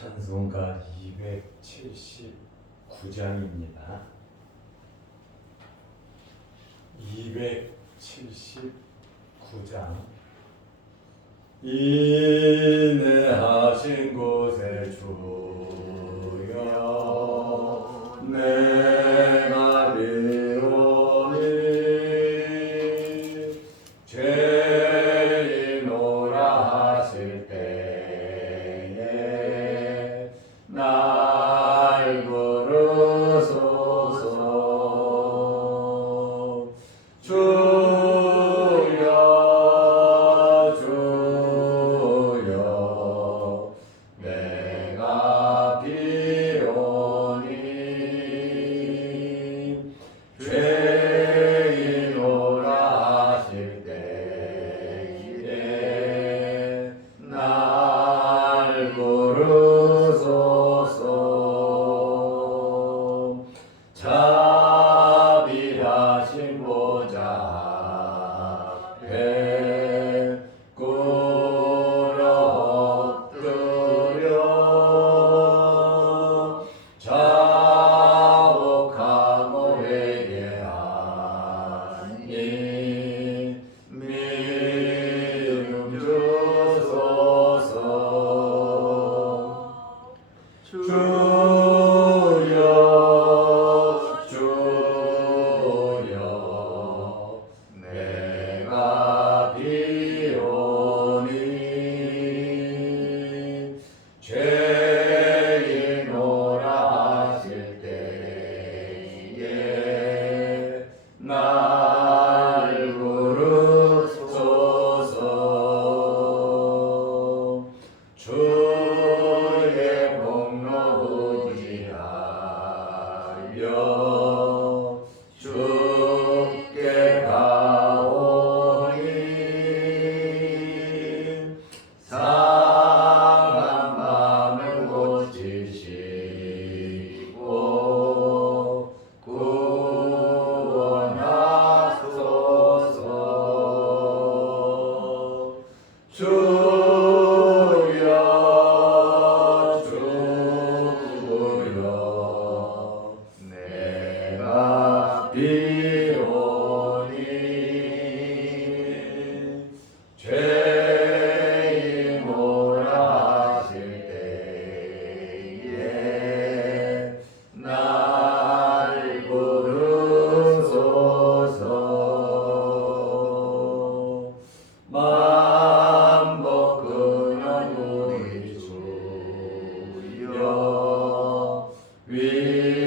찬송가 279장입니다. 279장. 인내하신 곳에 주여 내가 비오니 죄인오라 하실 때에 날 부르소서. 주여 주여 내가 비오니 죄인오라 하실 때에 날 부르소서. 자비하신 보좌 앞에 꿇어 엎드려 자복하고 회개하니 믿음 주소서. 주여 주여 내가 비오니 죄인오라 하실 때에 날 부르소서. 주의 공로 의지하여 주께 가오니 상한 마음을 고치시고 구원하소서. 주여 주여 내가 비오니 죄인오라 하실 때에 날 부르소서. 만복 근원 우리 주여 위로하소서.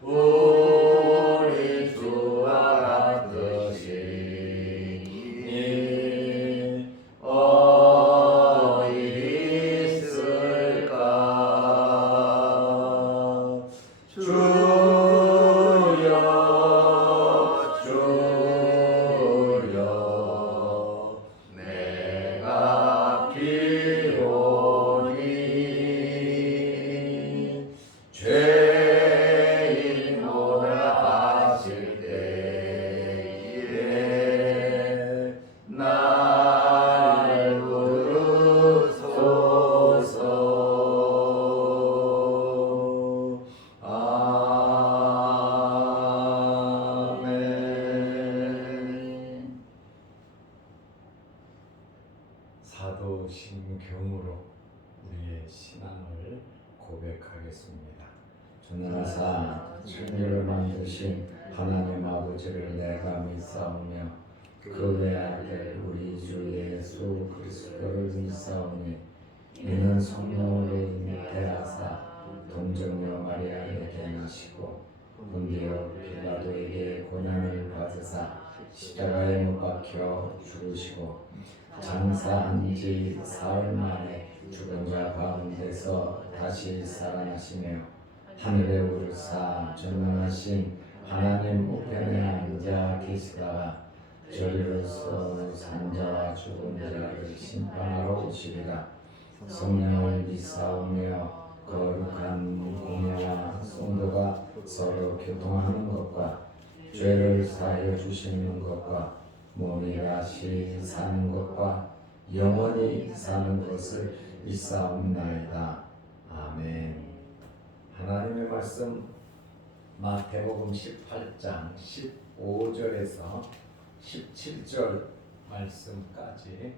우리 주와 같으시니 어디 있을까. 주여 주여 내가 비오니 죄인오라 하실 때에 날 부르소서. 아멘. 사도 심경으로 우리의 신앙을 고백하겠습니다. 전능하사 천지를 만드신 하나님 아버지를 내가 믿사오며 그 외아들 우리 주 예수 그리스도를 믿사오니 이는 성령으로 잉태하사 동정녀 마리아에게 나시고 본디오 빌라도에게 고난을 받으사 십자가에 못 박혀 죽으시고 장사한 지 사흘 만에 죽은 자 가운데서 다시 살아나시며 하늘에 오르사 전능하신 하나님 우편에 앉아 계시다가 저리로서 산자와 죽은 자를 심판하러 오시리라. 성령을 믿사오며 거룩한 공예와 성도가 서로 교통하는 것과 죄를 사하여 주시는 것과 몸이 다시 사는 것과 영원히 사는 것을 믿사옵나이다. 아멘. 하나님의 말씀 마태복음 18장 15절에서 17절 말씀까지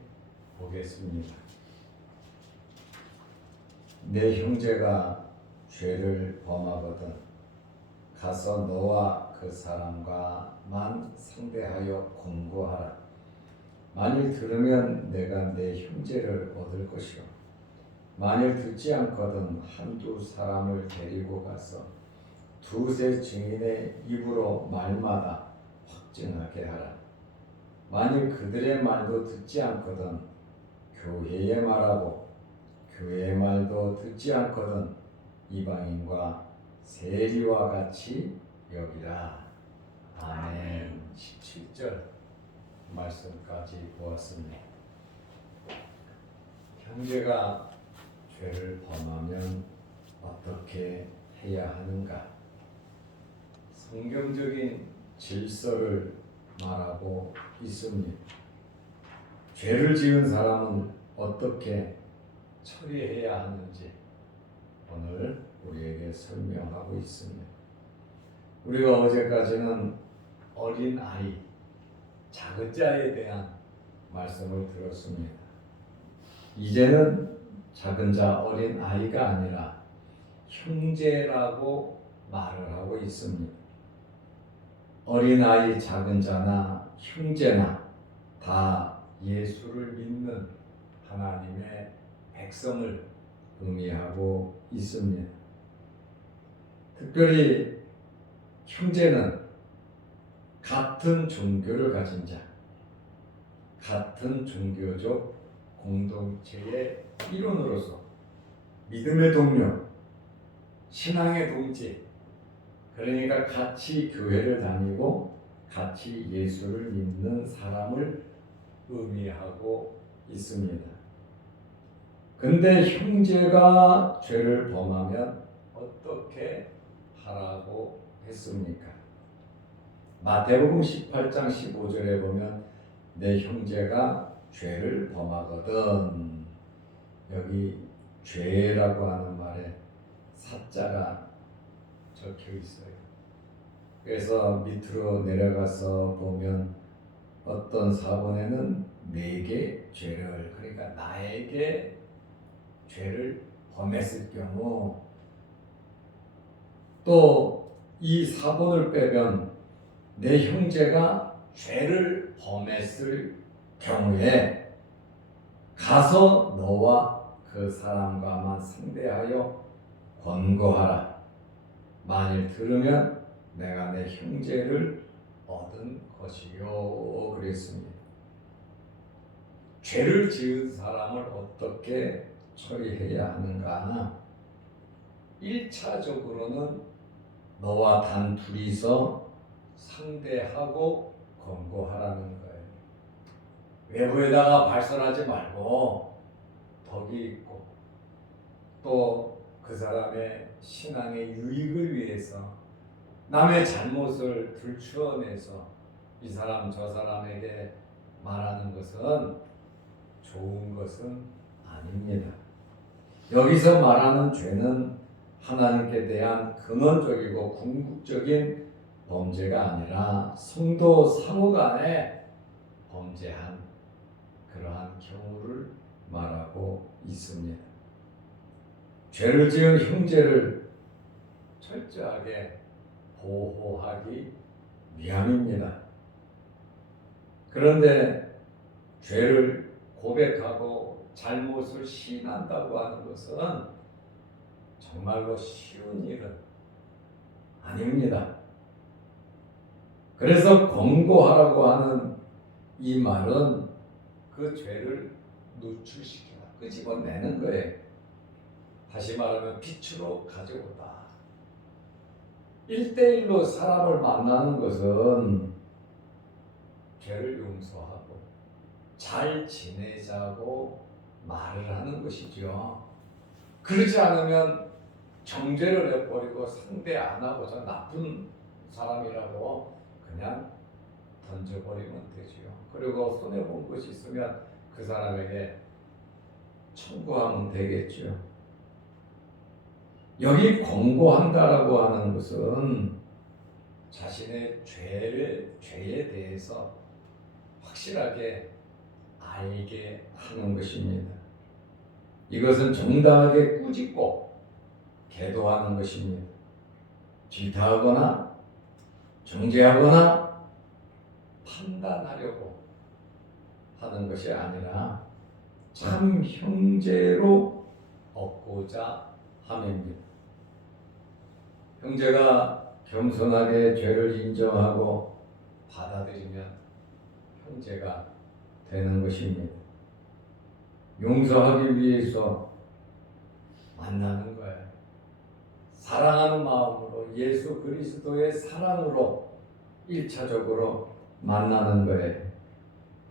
보겠습니다. 내 형제가 죄를 범하거든 가서 너와 그 사람과만 상대하여 권고하라. 만일 들으면 내가 내 형제를 얻을 것이요 만일 듣지 않거든 한두 사람을 데리고 가서 두세 증인의 입으로 말마다 확증하게 하라. 만일 그들의 말도 듣지 않거든 교회의 말하고 교회의 말도 듣지 않거든 이방인과 세리와 같이 여기라. 아멘. 17절 말씀까지 보았습니다. 형제가 죄를 범하면 어떻게 해야 하는가? 성경적인 질서를 말하고 있습니다. 죄를 지은 사람은 어떻게 처리해야 하는지 오늘 우리에게 설명하고 있습니다. 우리가 어제까지는 어린 아이, 작은 자에 대한 말씀을 들었습니다. 이제는 작은 자, 어린 아이가 아니라 형제라고 말을 하고 있습니다. 어린 아이, 작은 자나 형제나 다 예수를 믿는 하나님의 백성을 의미하고 있습니다. 특별히 형제는 같은 종교를 가진 자, 같은 종교적 공동체의 일원으로서 믿음의 동료, 신앙의 동지, 그러니까 같이 교회를 다니고 같이 예수를 믿는 사람을 의미하고 있습니다. 근데 형제가 죄를 범하면 어떻게 하라고 했습니까? 마태복음 18장 15절에 보면 내 형제가 죄를 범하거든, 여기 죄라고 하는 말에 사자가 적혀 있어요. 그래서 밑으로 내려가서 보면 어떤 사본에는 내게 죄를, 그러니까 나에게 죄를 범했을 경우, 또 이 사본을 빼면 내 형제가 죄를 범했을 경우에 가서 너와 그 사람과만 상대하여 권고하라. 만일 들으면 내가 내 형제를 얻은 것이요 그랬습니다. 죄를 지은 사람을 어떻게 처리해야 하는가? 1차적으로는 너와 단 둘이서 상대하고 권고하라는 거예요. 외부에다가 발설하지 말고 덕이 있고 또 그 사람의 신앙의 유익을 위해서 남의 잘못을 들추어내서 이 사람 저 사람에게 말하는 것은 좋은 것은 아닙니다. 여기서 말하는 죄는 하나님께 대한 근원적이고 궁극적인 범죄가 아니라 성도 상호간에 범죄한 그러한 경우를 말하고 있습니다. 죄를 지은 형제를 철저하게 보호하기 위함입니다. 그런데 죄를 고백하고 잘못을 시인한다고 하는 것은 정말로 쉬운 일은 아닙니다. 그래서 권고하라고 하는 이 말은 그 죄를 누출시키고 끄집어내는 거예요. 다시 말하면 빛으로 가져오다. 1대1로 사람을 만나는 것은 죄를 용서하고 잘 지내자고 말을 하는 것이죠. 그러지 않으면 정죄를 해버리고 상대 안 하고 저 나쁜 사람이라고 그냥 던져버리면 되지요. 그리고 손해본 것이 있으면 그 사람에게 청구하면 되겠죠. 여기 권고한다라고 하는 것은 자신의 죄에 대해서 확실하게 알게 하는 것입니다. 이것은 정당하게 꾸짖고 계도하는 것입니다. 질타하거나 정죄하거나 판단하려고 하는 것이 아니라 참 형제로 얻고자 함입니다. 형제가 겸손하게 죄를 인정하고 받아들이면 형제가 되는 것입니다. 용서하기 위해서 만나는 거예요. 사랑하는 마음으로 예수 그리스도의 사랑으로 1차적으로 만나는 거예요.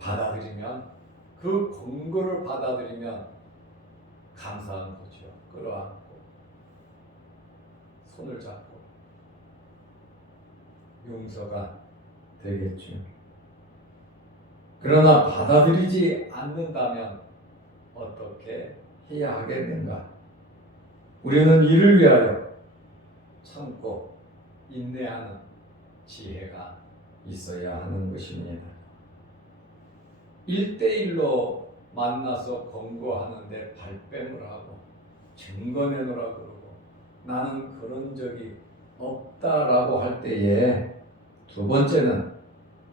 받아들이면 그 권고를 받아들이면 감사한 거죠. 끌어안고 손을 잡고 용서가 되겠죠. 그러나 받아들이지 않는다면 어떻게 해야 하겠는가? 우리는 이를 위하여 참고 인내하는 지혜가 있어야 하는 것입니다. 1대1로 만나서 권고하는데 발뺌을 하고 증거 내놓으라 그러고 나는 그런 적이 없다라고 할 때에 두 번째는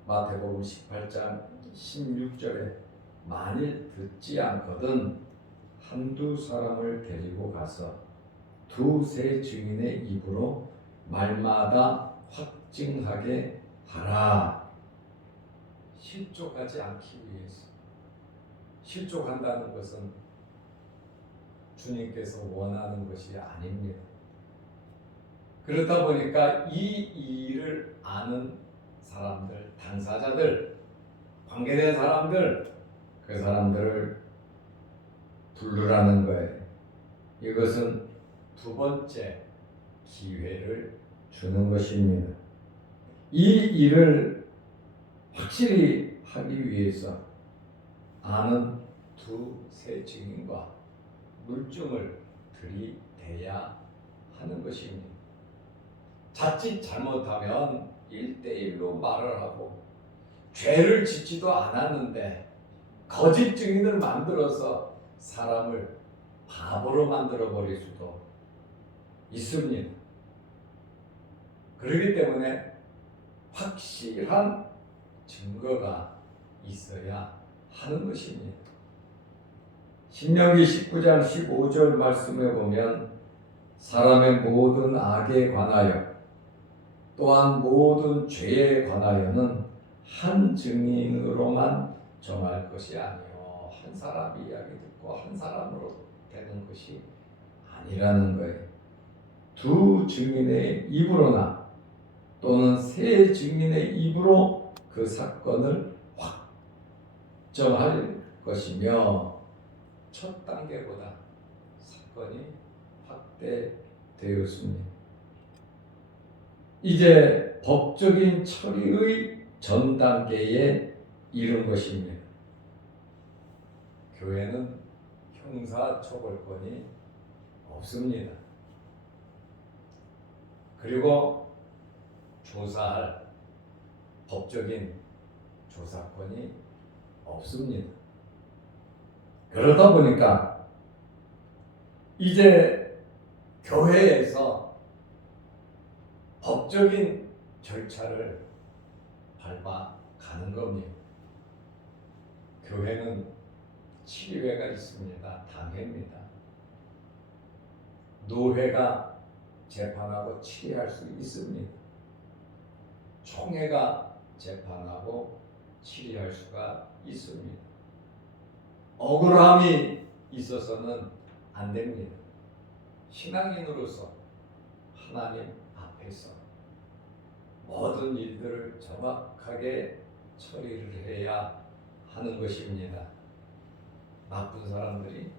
마태복음 18장 16절에 만일 듣지 않거든 한두 사람을 데리고 가서 두세 증인의 입으로 말마다 확증하게 하라. 실족하지 않기 위해서. 실족한다는 것은 주님께서 원하는 것이 아닙니다. 그렇다 보니까 이 일을 아는 사람들, 당사자들, 관계된 사람들, 그 사람들을 부르라는 거예요. 이것은 두 번째 기회를 주는 것입니다. 이 일을 확실히 하기 위해서 아는 두세 증인과 물증을 들이대야 하는 것입니다. 자칫 잘못하면 1대1로 말을 하고 죄를 짓지도 않았는데 거짓 증인을 만들어서 사람을 바보로 만들어 버릴 수도 있습니다. 그렇기 때문에 확실한 증거가 있어야 하는 것입니다. 신명기 19장 15절 말씀에 보면 사람의 모든 악에 관하여 또한 모든 죄에 관하여는 한 증인으로만 정할 것이 아니요 한 사람 이야기 듣고 한 사람으로 되는 것이 아니라는 거예요. 두 증인의 입으로나 또는 세 증인의 입으로 그 사건을 확정할 것이며 첫 단계보다 사건이 확대되었습니다. 이제 법적인 처리의 전 단계에 이른 것입니다. 교회는 형사처벌권이 없습니다. 그리고 조사할 법적인 조사권이 없습니다. 그러다 보니까 이제 교회에서 법적인 절차를 밟아가는 겁니다. 교회는 치리회가 있습니다. 당회입니다. 노회가 재판하고 치리할 수 있습니다. 총회가 재판하고 치리할 수가 있습니다. 억울함이 있어서는 안 됩니다. 신앙인으로서 하나님 앞에서 모든 일들을 정확하게 처리를 해야 하는 것입니다. 나쁜 사람들이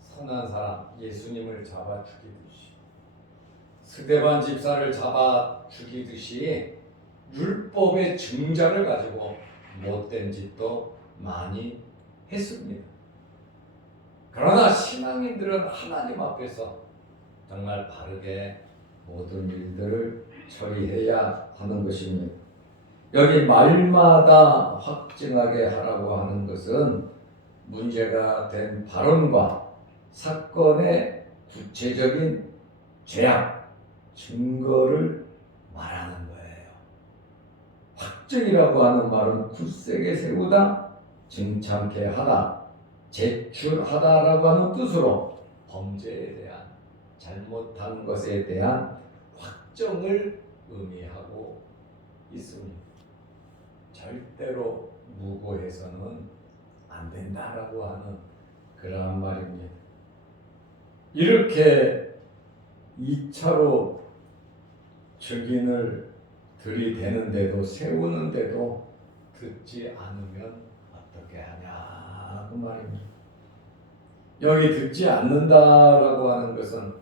선한 사람 예수님을 잡아 죽이듯이 스데반 집사를 잡아 죽이듯이 율법의 증자를 가지고 못된 짓도 많이 했습니다. 그러나 신앙인들은 하나님 앞에서 정말 바르게 모든 일들을 처리해야 하는 것입니다. 여기 말마다 확증하게 하라고 하는 것은 문제가 된 발언과 사건의 구체적인 죄악, 증거를 말하는 거예요. 확증이라고 하는 말은 굳세게 세우다, 증창케 하다, 제출하다라고 하는 뜻으로 범죄에 대한, 잘못한 것에 대한 확정을 의미하고 있습니다. 절대로 무고해서는 안 된다라고 하는 그러한 말입니다. 이렇게 2차로 증인을 들이대는데도 세우는데도 듣지 않으면 어떻게 하냐 그 말입니다. 여기 듣지 않는다라고 하는 것은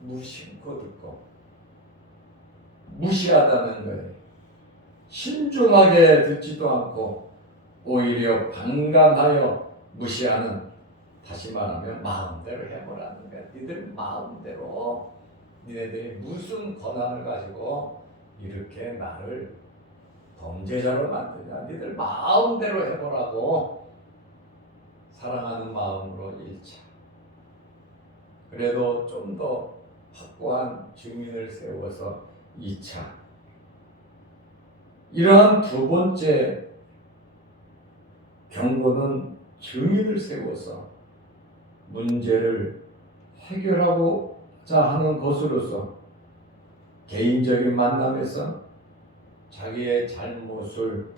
무심코 듣고 무시하다는 거예요. 신중하게 듣지도 않고 오히려 방관하여 무시하는, 다시 말하면 마음대로 해보라는 거야. 니들 마음대로, 니네들이 무슨 권한을 가지고 이렇게 나를 범죄자로 만드냐. 니들 마음대로 해보라고. 사랑하는 마음으로 1차. 그래도 좀 더 확고한 증인을 세워서 2차. 이러한 두 번째 경고는 증인을 세워서 문제를 해결하고자 하는 것으로서 개인적인 만남에서 자기의 잘못을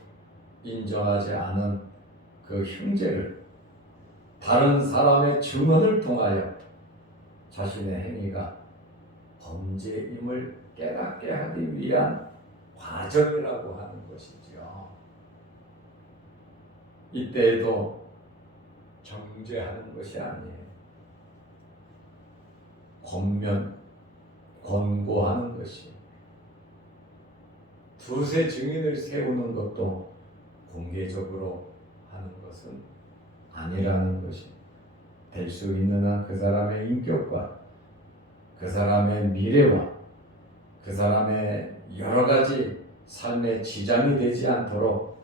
인정하지 않은 그 형제를 다른 사람의 증언을 통하여 자신의 행위가 범죄임을 깨닫게 하기 위한 과정이라고 하는 것이지요. 이때에도 정죄하는 것이 아니에요. 권고하는 것이. 두세 증인을 세우는 것도 공개적으로 하는 것은 아니라는 것이. 될 수 있는 한 그 사람의 인격과 그 사람의 미래와 그 사람의 여러 가지 삶의 지장이 되지 않도록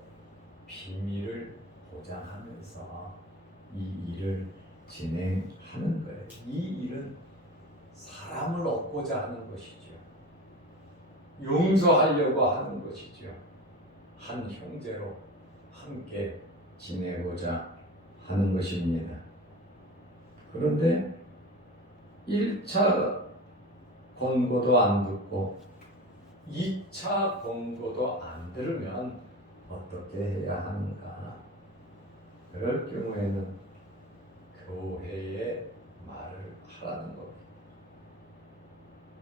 비밀을 보장하면서 이 일을 진행하는 거예요. 이 일은 사람을 얻고자 하는 것이죠. 용서하려고 하는 것이죠. 한 형제로 함께 지내고자 하는 것입니다. 그런데 1차 권고도 안 듣고 2차 권고도 안 들으면 어떻게 해야 하는가? 그럴 경우에는 교회에 말을 하라는 겁니다.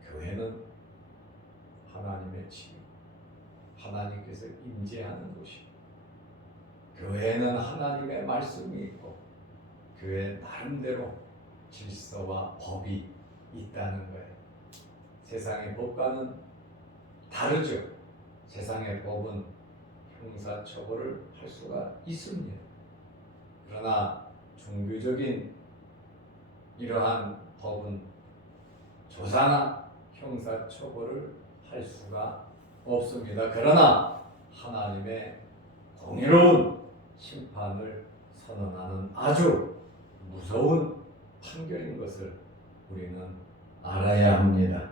교회는 하나님의 집, 하나님께서 임재하는 곳이고, 교회는 하나님의 말씀이 있고, 교회 나름대로 질서와 법이 있다는 거예요. 세상의 법과는 다르죠. 세상의 법은 형사처벌을 할 수가 있습니다. 그러나 종교적인 이러한 법은 조사나 형사처벌을 할 수가 없습니다. 그러나 하나님의 공의로운 심판을 선언하는 아주 무서운 판결인 것을 우리는 알아야 합니다.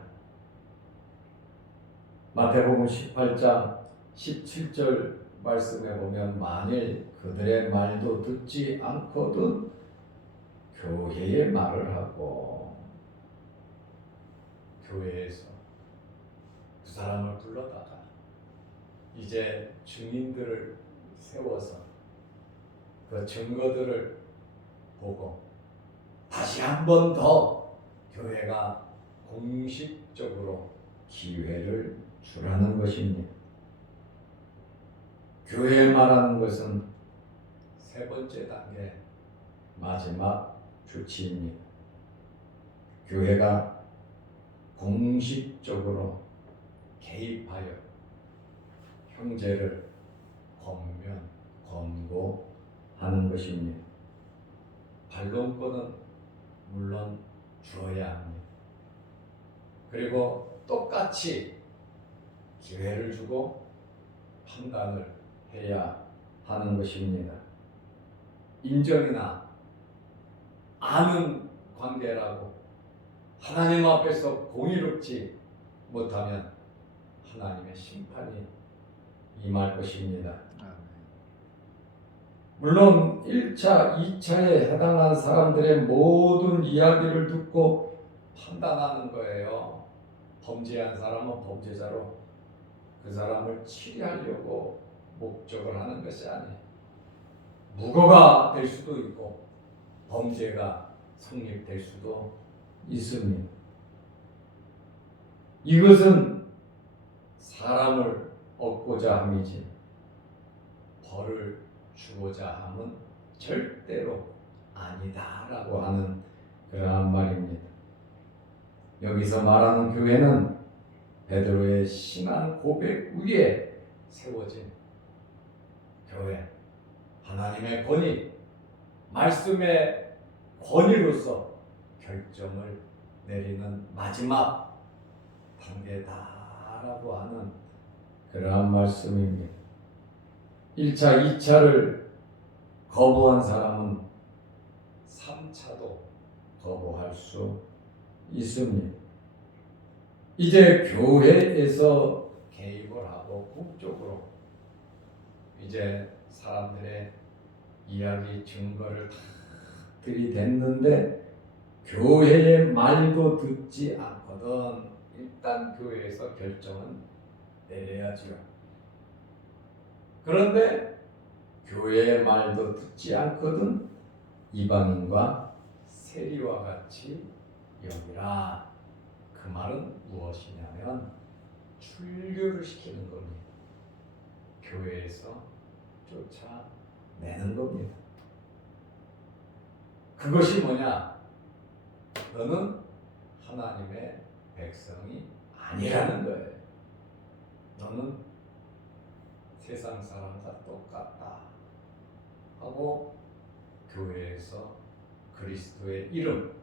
마태복음 18장 17절 말씀에 보면 만일 그들의 말도 듣지 않거든 교회의 말을 하고, 교회에서 그 사람을 불러다가 이제 증인들을 세워서 그 증거들을 보고 다시 한 번 더 교회가 공식적으로 기회를 주라는 것입니다. 교회 말하는 것은 세 번째 단계 마지막 조치입니다. 교회가 공식적으로 개입하여 형제를 권고하는 것입니다. 반론권은 물론 주어야 합니다. 그리고 똑같이 기회를 주고 판단을 해야 하는 것입니다. 인정이나 아는 관계라고 하나님 앞에서 공의롭지 못하면 하나님의 심판이 임할 것입니다. 물론 1차, 2차에 해당한 사람들의 모든 이야기를 듣고 판단하는 거예요. 범죄한 사람은 범죄자로 그 사람을 치리하려고 목적을 하는 것이 아니에요. 무고가 될 수도 있고 범죄가 성립될 수도 있습니다. 이것은 사람을 얻고자 함이지 벌을 주고자 함은 절대로 아니다라고 하는 그러한 말입니다. 여기서 말하는 교회는 베드로의 신앙 고백 위에 세워진 교회, 하나님의 권위, 말씀의 권위로서 결정을 내리는 마지막 단계다라고 하는 그러한 말씀입니다. 1차, 2차를 거부한 사람은 3차도 거부할 수 있습니다. 이제 교회에서 개입을 하고 국적으로 이제 사람들의 이야기 증거를 다 들이댔는데 교회의 말도 듣지 않거든 일단 교회에서 결정은 내려야지요. 그런데 교회의 말도 듣지 않거든 이방인과 세리와 같이 여기라. 그 말은 무엇이냐면 출교를 시키는 겁니다. 교회에서 쫓아내는 겁니다. 그것이 뭐냐? 너는 하나님의 백성이 아니라는 거예요. 너는 세상 사람과 똑같다 하고 교회에서 그리스도의 이름,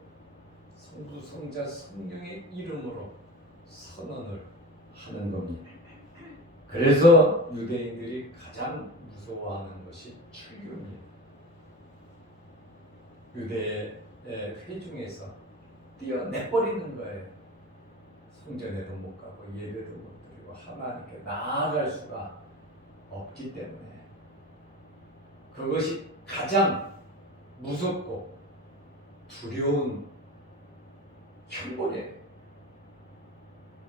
성부, 성자, 성령의 이름으로 선언을 하는 겁니다. 그래서 유대인들이 가장 무서워하는 것이 출교입니다. 유대의 회중에서 띄어내버리는 거예요. 성전에도 못 가고 예배도 못 드리고 하나님께 나아갈 수가 없기 때문에 그것이 가장 무섭고 두려운 형벌이에요.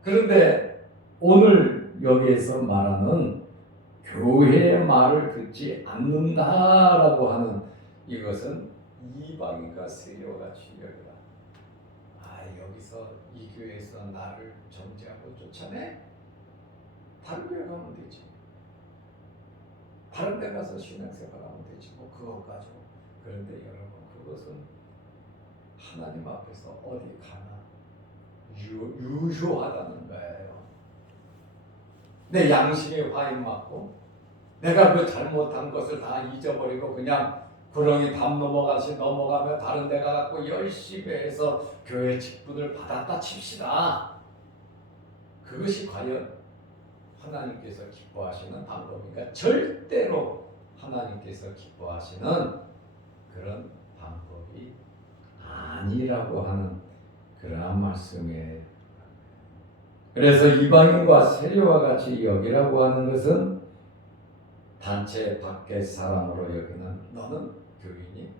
그런데 오늘 여기에서 말하는 교회의 말을 듣지 않는다라고 하는 이것은 이방인과 세리와 같이 여기라. 여기서 이 교회에서 나를 정죄하고 쫓아내? 다른 교회 가면 되지. 다른 데 가서 신앙생활하면 되지. 그거 가지고. 그런데 여러분 그것은 하나님 앞에서 어디 가나 유효하다는 거예요. 내 양심에 화인 맞고 내가 그 잘못한 것을 다 잊어버리고 그냥 구렁이 담 넘어가면 다른 데 가갖고 열심히 해서 교회 직분을 받았다 칩시다. 그것이 과연 하나님께서 기뻐하시는 방법인가? 절대로 하나님께서 기뻐하시는 그런 방법이 아니라고 하는 그러한 말씀이에요. 그래서 이방인과 세리와 같이 여기라고 하는 것은 단체 밖의 사람으로 여기는 너는 교인이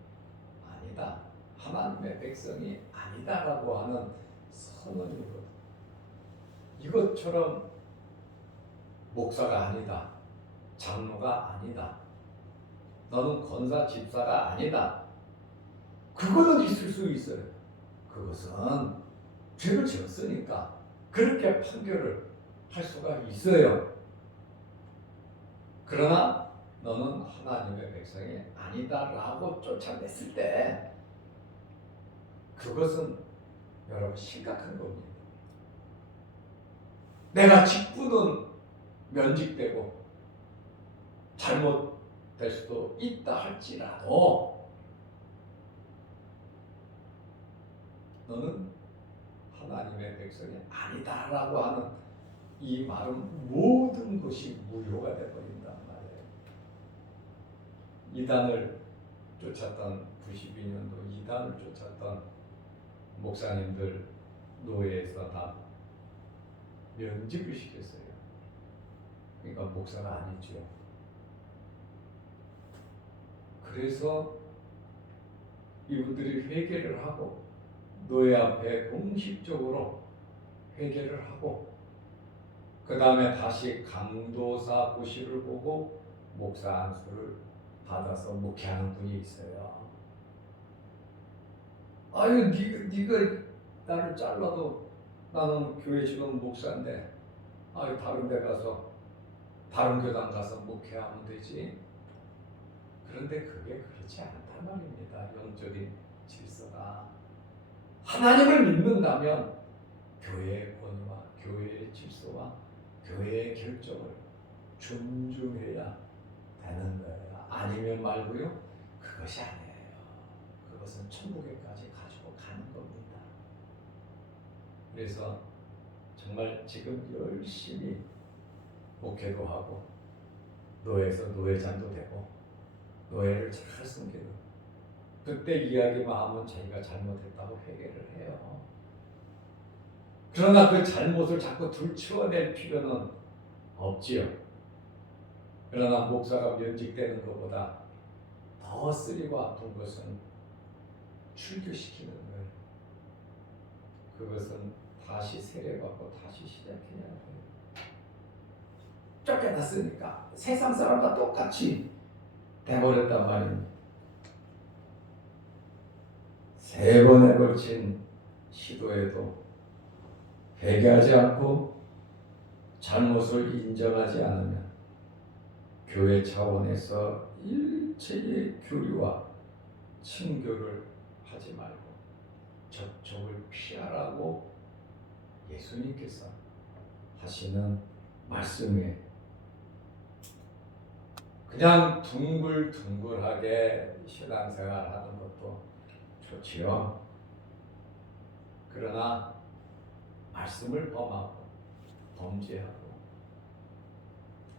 아니다. 하나님의 백성이 아니다라고 하는 선언이거든. 이것처럼 목사가 아니다. 장로가 아니다. 너는 권사 집사가 아니다. 그거는 있을 수 있어요. 그것은 죄를 지었으니까 그렇게 판결을 할 수가 있어요. 그러나 너는 하나님의 백성이 아니다라고 쫓아냈을 때 그것은 여러분 심각한 겁니다. 내가 직분은 면직되고 잘못될 수도 있다 할지라도 너는 하나님의 백성이 아니다라고 하는 이 말은 모든 것이 무효가 되어버린단 말이에요. 이단을 쫓았던 92년도 이단을 쫓았던 목사님들 노예에서 다 면직을 시켰어요. 그러니까 목사가 아니죠. 그래서 이분들이 회개를 하고 노예 앞에 공식적으로 회개를 하고 그 다음에 다시 강도사 고시를 보고 목사 안수를 받아서 목회하는 분이 있어요. 아유, 네가 나를 잘라도 나는 교회 지금 목사인데, 아유, 다른 데 가서 다른 교단 가서 목회하면 되지. 그런데 그게 그렇지 않단 말입니다. 영적인 질서가. 하나님을 믿는다면 교회의 권위와 교회의 질서와 교회의 결정을 존중해야 되는 거예요. 아니면 말고요, 그것이 아니에요. 그것은 천국에까지 가지고 가는 겁니다. 그래서 정말 지금 열심히 목회도 하고 노예에서 노예장도 되고 노예를 잘 섬기는, 그때 이야기만 하면 자기가 잘못했다고 회개를 해요. 그러나 그 잘못을 자꾸 들추어낼 필요는 없지요. 그러나 목사가 면직되는 것보다 더 쓰리고 아픈 것은 출교시키는 거예요. 그것은 다시 세례받고 다시 시작해야 해요. 쫓겨났으니까 세상 사람과 똑같이 돼버렸단 말입니다. 3번에 걸친 시도에도 회개하지 않고 잘못을 인정하지 않으면 교회 차원에서 일체의 교류와 친교를 하지 말고 접촉을 피하라고 예수님께서 하시는 말씀이에요. 그냥 둥글둥글하게 신앙생활 하는 것도 좋지요. 그러나 말씀을 범하고 범죄하고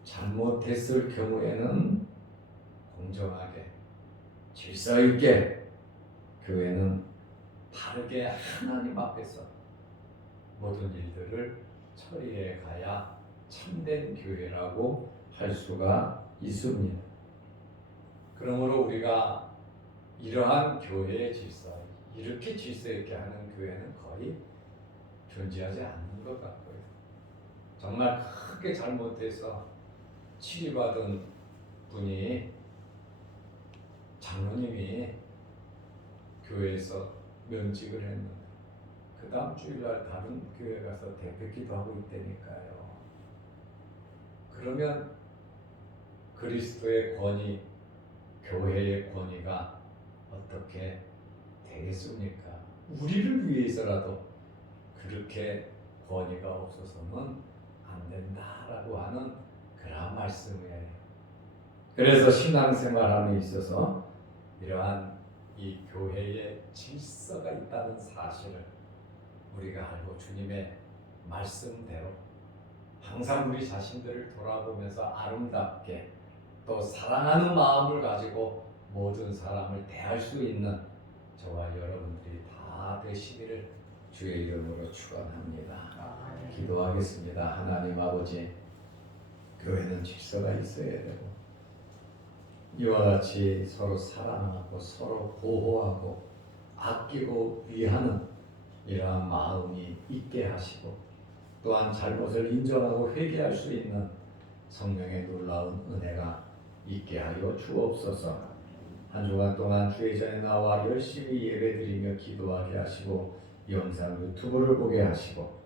잘못했을 경우에는 공정하게 질서 있게 교회는 바르게 하나님 앞에서 모든 일들을 처리해 가야 참된 교회라고 할 수가 있습니다. 그러므로 우리가 이러한 교회의 질서, 이렇게 질서 있게 하는 교회는 거의 존재하지 않는 것 같고요. 정말 크게 잘못해서 치리받은 분이 장로님이 교회에서 면직을 했는데 그 다음 주일날 다른 교회 가서 대표기도 하고 있다니까요. 그러면 그리스도의 권위, 교회의 권위가 어떻게 되겠습니까? 우리를 위해서라도 그렇게 권위가 없어서는 안 된다라고 하는 그런 말씀이에요. 그래서 신앙생활함에 있어서 이러한 이 교회의 질서가 있다는 사실을 우리가 알고 주님의 말씀대로 항상 우리 자신들을 돌아보면서 아름답게 또 사랑하는 마음을 가지고 모든 사람을 대할 수 있는 저와 여러분들이 다 되시기를 주의 이름으로 축원합니다. 기도하겠습니다. 하나님 아버지, 교회는 질서가 있어야 되고 이와 같이 서로 사랑하고 서로 보호하고 아끼고 위하는 이러한 마음이 있게 하시고 또한 잘못을 인정하고 회개할 수 있는 성령의 놀라운 은혜가 있게 하여 주옵소서. 한 주간 동안 주의 전에 나와 열심히 예배드리며 기도하게 하시고 영상 유튜브를 보게 하시고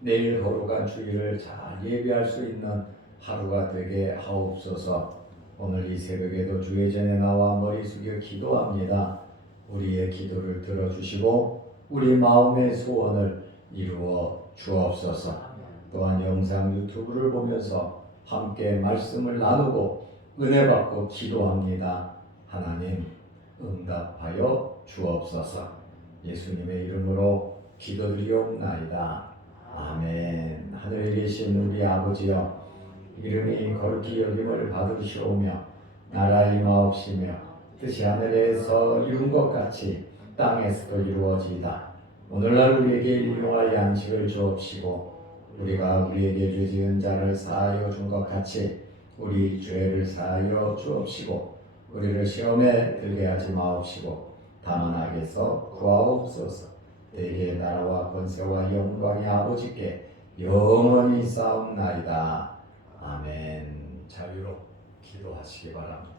내일 거룩한 주일을 잘 예배할 수 있는 하루가 되게 하옵소서. 오늘 이 새벽에도 주의 전에 나와 머리 숙여 기도합니다. 우리의 기도를 들어주시고 우리 마음의 소원을 이루어 주옵소서. 또한 영상 유튜브를 보면서 함께 말씀을 나누고 은혜 받고 기도합니다. 하나님 응답하여 주옵소서. 예수님의 이름으로 기도드리옵나이다. 아멘. 하늘에 계신 우리 아버지여, 이름이 거룩히 여김을 받으시오며 나라 임하옵시며 뜻이 하늘에서 이룬 것 같이 땅에서도 이루어지이다. 오늘날 우리에게 일용할 양식을 주옵시고 우리가 우리에게 죄 지은 자를 사하여 준 것 같이 우리 죄를 사하여 주옵시고 우리를 시험에 들게 하지 마옵시고 다만 악에서 구하옵소서. 대개 나라와 권세와 영광이 아버지께 영원히 싸움나이다. 아멘. 자유로 기도하시기 바랍니다.